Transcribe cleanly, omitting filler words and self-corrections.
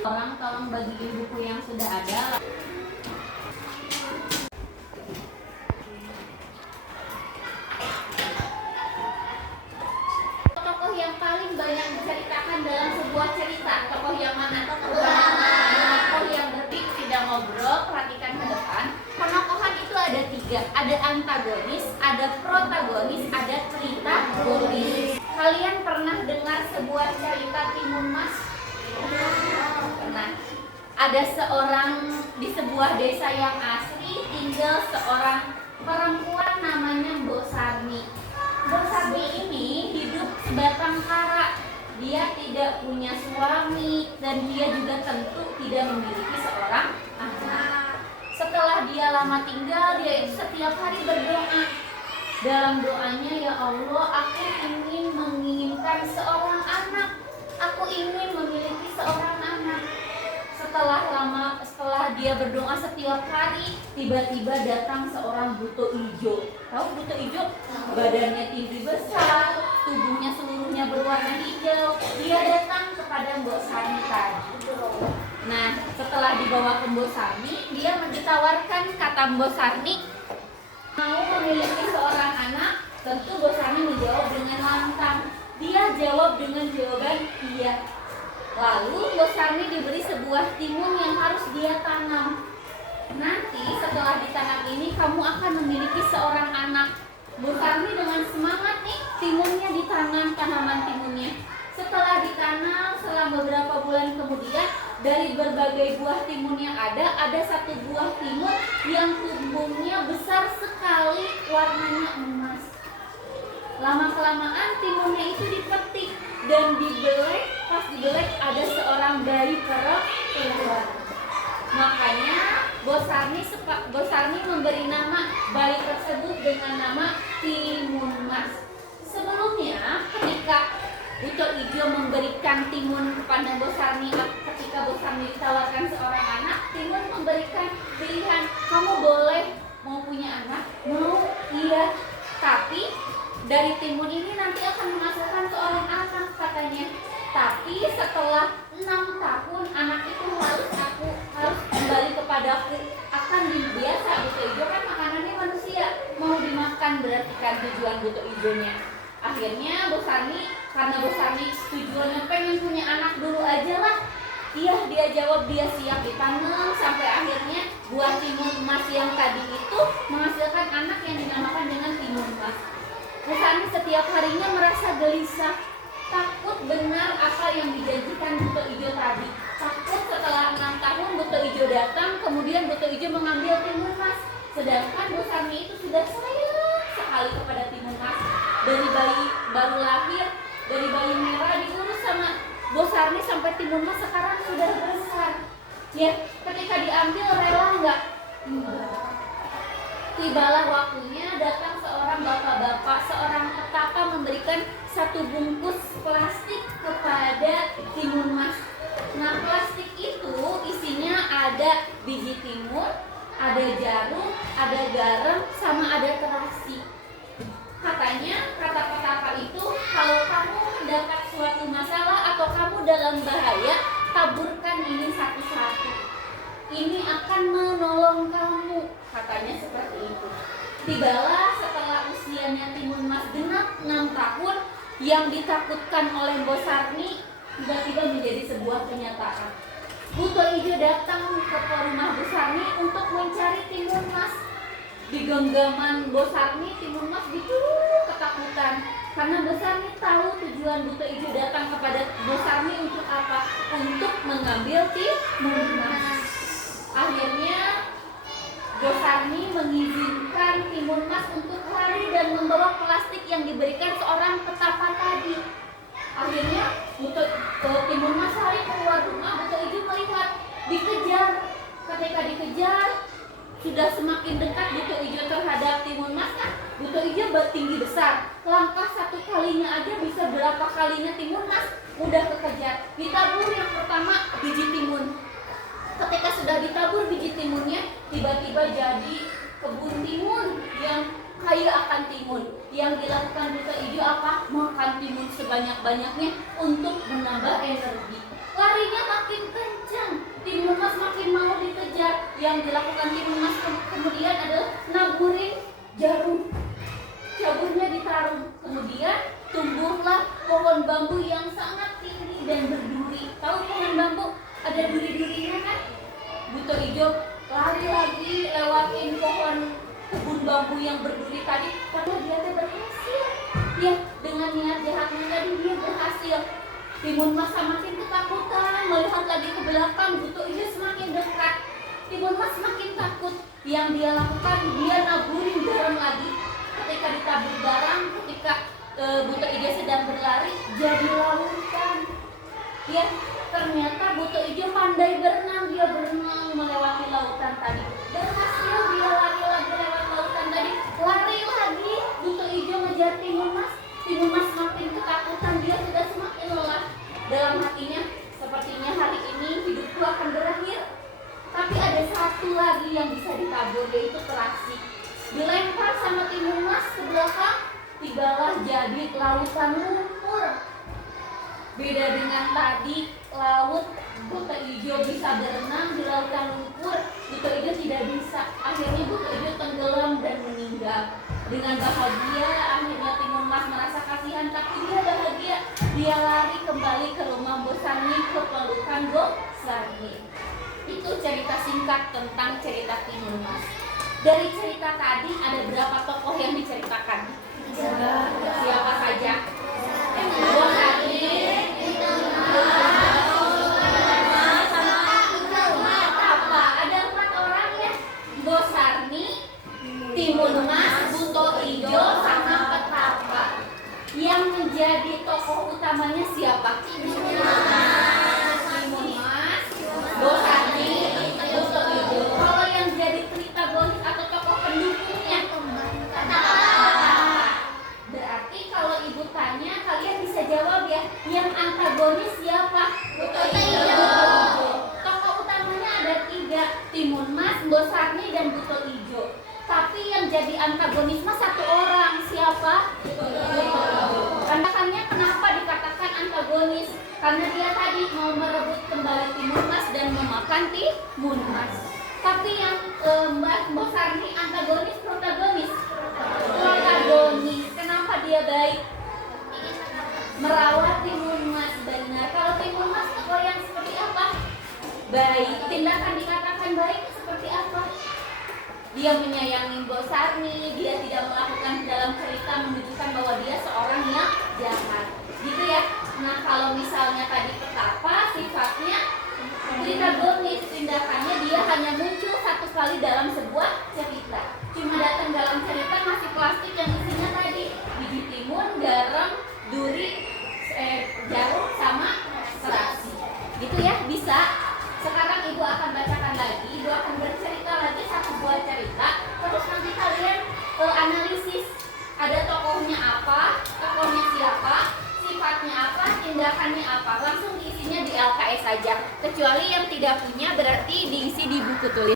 Orang tolong bagiin buku yang sudah ada. Tokoh yang paling banyak diceritakan dalam sebuah cerita, tokoh yang mana? Tokoh yang berpik tidak ngobrol. Perhatikan ke depan. Penokohan itu ada 3, ada antagonis, ada protagonis, ada cerita gonis. Kalian pernah dengar sebuah cerita Timun Mas? Pernah. Ada seorang di sebuah desa yang asri tinggal seorang perempuan namanya Mbok Sarmi. Mbok Sarmi ini hidup sebatang kara. Dia tidak punya suami dan dia juga tentu tidak memiliki seorang anak. Setelah dia lama tinggal, dia itu setiap hari berdoa. Dalam doanya, ya Allah, aku ingin menginginkan seorang anak. Aku ingin memiliki seorang anak. Setelah dia berdoa setiap hari, tiba-tiba datang seorang buto ijo. Tahu buto ijo? Badannya tinggi besar, tubuhnya seluruhnya berwarna hijau. Dia datang kepada Mbok Sarmi tadi. Nah, setelah dibawa ke Mbok Sarmi, dia ditawarkan, kata Mbok Sarmi, mau memiliki seorang anak. Tentu Mbok Sarmi menjawab dengan lantang. Dia jawab dengan jawaban iya. Lalu Mbok Sarmi diberi sebuah timun yang harus dia tanam. Nanti setelah ditanam ini kamu akan memiliki seorang anak. Mbok Sarmi dengan semangat nih, timunnya ditanam, tanaman timunnya. Setelah ditanam, setelah beberapa bulan kemudian, dari berbagai buah timun yang ada satu buah timun yang tumbuhnya besar sekali, warnanya emas. Lama-kelamaan timunnya itu dipetik dan dibelek. Pas dibelek ada seorang bayi perempuan. Makanya Mbok Sarmi memberi nama bayi tersebut dengan nama Timun Mas. Sebelumnya ketika Buto Ijo memberikan timun kepada Mbok Sarmi, ketika Mbok Sarmi ditawarkan seorang anak, Timun memberikan pilihan, kamu boleh mau punya anak? Mau? Iya. Tapi dari timun ini nanti akan menghasilkan seorang anak, katanya. Tapi setelah 6 tahun anak itu harus kembali kepadaku, akan biasa. Buto Ijo kan makanannya manusia, mau dimakan berarti kan tujuan Buto Ijonya. Akhirnya Mbok Sarmi, karena Mbok Sarmi tujuannya pengen punya anak dulu aja lah. Iya, dia jawab, dia siap ditanam sampai akhirnya buah timun emas yang tadi itu menghasilkan anak yang dinamakan dengan Timun Mas. Mbok Sarmi setiap harinya merasa gelisah, takut benar apa yang dijanjikan Buto Ijo tadi. Takut setelah 6 tahun Buto Ijo datang, kemudian Buto Ijo mengambil Timun Mas. Sedangkan Mbok Sarmi itu sudah sayang sekali kepada Timun Mas. Dari bayi baru lahir, dari bayi merah diurus sama Mbok Sarmi sampai Timun Mas sekarang sudah besar. Ya, ketika diambil rela enggak? Tibalah waktunya, datang seorang bapak-bapak, seorang petapa memberikan satu bungkus plastik kepada Timun Mas. Nah, plastik itu isinya ada biji timun, ada jarum, ada garam, sama ada terasi. Katanya, kata petapa itu, kalau kamu mendapat suatu masalah atau kamu dalam bahaya, taburkan ini satu-satu. Ini akan menolong kamu, katanya seperti itu. Tibalah setelah usianya Timun Mas genap 6 tahun, yang ditakutkan oleh Mbok Sarmi tiba-tiba menjadi sebuah kenyataan. Buto Ijo datang ke rumah Mbok Sarmi untuk mencari Timun Mas. Di genggaman Mbok Sarmi, Timun Mas dituduh ketakutan karena Mbok Sarmi tahu tujuan Buto Ijo datang kepada Mbok Sarmi untuk apa? Untuk mengambil Timun Mas. Akhirnya Mbok Sarmi mengizinkan Timun Mas untuk lari dan membawa plastik yang diberikan seorang petapa tadi. Akhirnya Timun Mas lari keluar rumah. Buto Ijo melihat, dikejar. Ketika dikejar, sudah semakin dekat Buto Ijo terhadap Timun Mas kan. Buto Ijo bertinggi besar, langkah satu kalinya aja bisa berapa kalinya Timun Mas. Mudah kekejar. Ditabur yang pertama biji timun. Ketika sudah ditabur biji timunnya, tiba-tiba jadi kebun timun yang kaya akan timun. Yang dilakukan Buto Ijo apa? Makan timun sebanyak-banyaknya untuk menambah energi. Larinya makin kencang. yang dilakukan Timun Mas kemudian adalah naburin jarum. Jaburnya ditaruh, kemudian tumbuhlah pohon bambu yang sangat tinggi dan berduri. Tahu pohon bambu ada duri-durinya kan? Buto Ijo lari lagi lewatin pohon kebun bambu yang berduri tadi, karena dia berhasil. Ya, dengan niat jahatnya tadi dia berhasil. Timun Mas semakin ketakutan melihat lagi ke belakang. Buto Ijo semakin dekat. Timun Mas semakin takut. Yang dia lakukan, dia naburin garam lagi. Ketika ditabur garam, ketika Buto Ijo sedang berlari, jadi lautan. Ya, ternyata Buto Ijo pandai berenang. Dia berenang melewati lautan tadi. Berhasil dia lari lagi lewat lautan tadi. Lari lagi, Buto Ijo ngejar Timun Mas. Timun Mas semakin ketakutan, dia sudah semakin lelah. Dalam hatinya, sepertinya hari ini hidupku akan berakhir. Tapi ada satu lagi yang bisa ditabur, yaitu terasi. Dilempar sama Timun Mas ke belakang, tibalah jadi lautan lumpur. Beda dengan tadi, laut Buto Ijo bisa berenang di lautan lumpur, Buto Ijo tidak bisa. Akhirnya Buto Ijo tenggelam dan meninggal. Dengan bahagia, akhirnya Timun Mas merasa kasihan, tapi dia bahagia. Dia lari kembali ke rumah Bosarni, ke pelukan Bosarni. Itu cerita singkat tentang cerita Timun Mas. Dari cerita tadi ada berapa tokoh yang diceritakan? Siapa saja? Bosarni, apa? Ada 4 orang ya. Bosarni, Timun Mas, Buto Ijo, sama Petapa. Yang menjadi tokoh utamanya siapa? Timun Mas, Bosarni, Buto Ijo. Kalau yang jadi protagonis atau tokoh pendukungnya? Berarti kalau ibu tanya, kalian bisa jawab ya. Yang antagonis siapa? Buto Ijo. Tokoh utamanya ada 3, Timun Mas, Bosarni, dan Buto Ijo. Tapi yang jadi antagonis mah 1 orang, siapa? Buto Ijo. Kandakannya kenapa dikatakan antagonis? Karena dia tadi mau merebut kembali Timun Mas dan memakan Timun Mas. Tapi yang Mbak Bosarni antagonis, protagonis? Protagonis. Kenapa dia baik? Merawat Timun Mas, benar. Kalau Timun Mas tokoh yang seperti apa? Baik. Tindakan dikatakan baik seperti apa? Dia menyayangi Bosarni, dia tidak melakukan dalam cerita menunjukkan bahwa dia seorang yang jahat. Gitu ya. Nah, kalau misalnya tadi Petapa sifatnya protagonis, tindakannya dia hanya muncul 1 kali dalam sebuah cerita. Cuma datang dalam cerita ngasih plastik yang isinya tadi biji timun, garam, duri, jarum, sama terasi. Gitu ya, bisa. Sekarang ibu akan bacakan lagi, ibu akan bercerita lagi 1 buah cerita. Terus nanti kalian analisis, ada tokohnya apa, tokohnya siapa, sifatnya apa, tindakannya apa. Langsung diisinya di LKS saja. Kecuali yang tidak punya berarti diisi di buku tulis.